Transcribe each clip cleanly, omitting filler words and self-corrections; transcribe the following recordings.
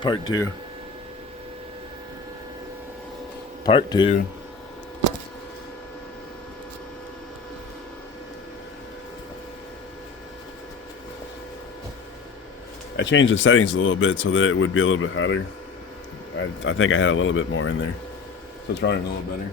Part two. Part two. I changed the settings a little bit so that it would be a little bit hotter. I think I had a little bit more in there, so it's running a little better.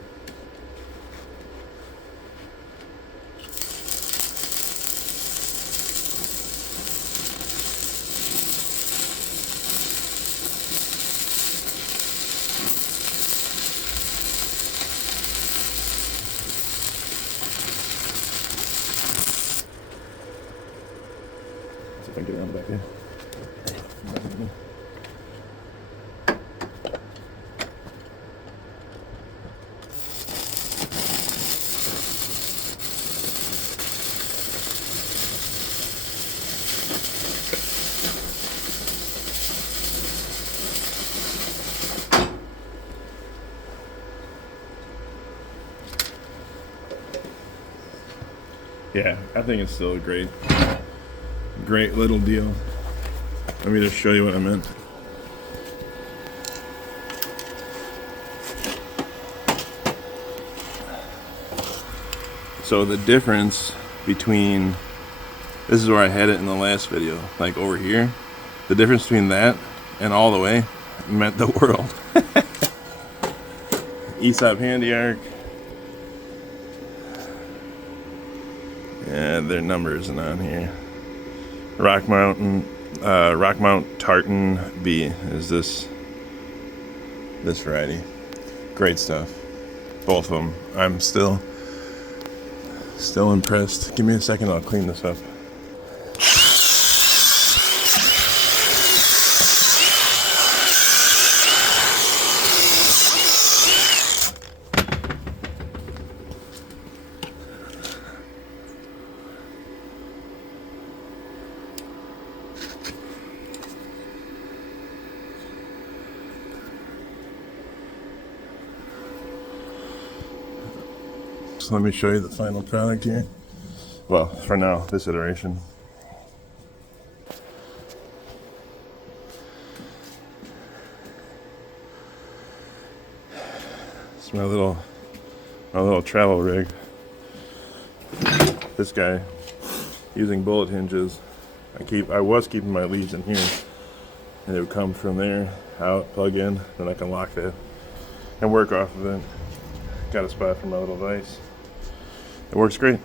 Let's see if I can get it on the back here. Yeah, I think it's still a great little deal. Let me just show you what I meant. So the difference between, this is where I had it in the last video, like over here, the difference between that and all the way meant the world. ESAB Handyarc. Yeah, their number isn't on here. Rockmount Tartan-B is this variety. Great stuff. Both of them. I'm still impressed. Give me a second, I'll clean this up. So let me show you the final product here. Well, for now, this iteration. It's my little travel rig. This guy, using bullet hinges. I was keeping my leads in here, and it would come from there out, plug in, then I can lock that and work off of it. Got a spot for my little vise. It works great.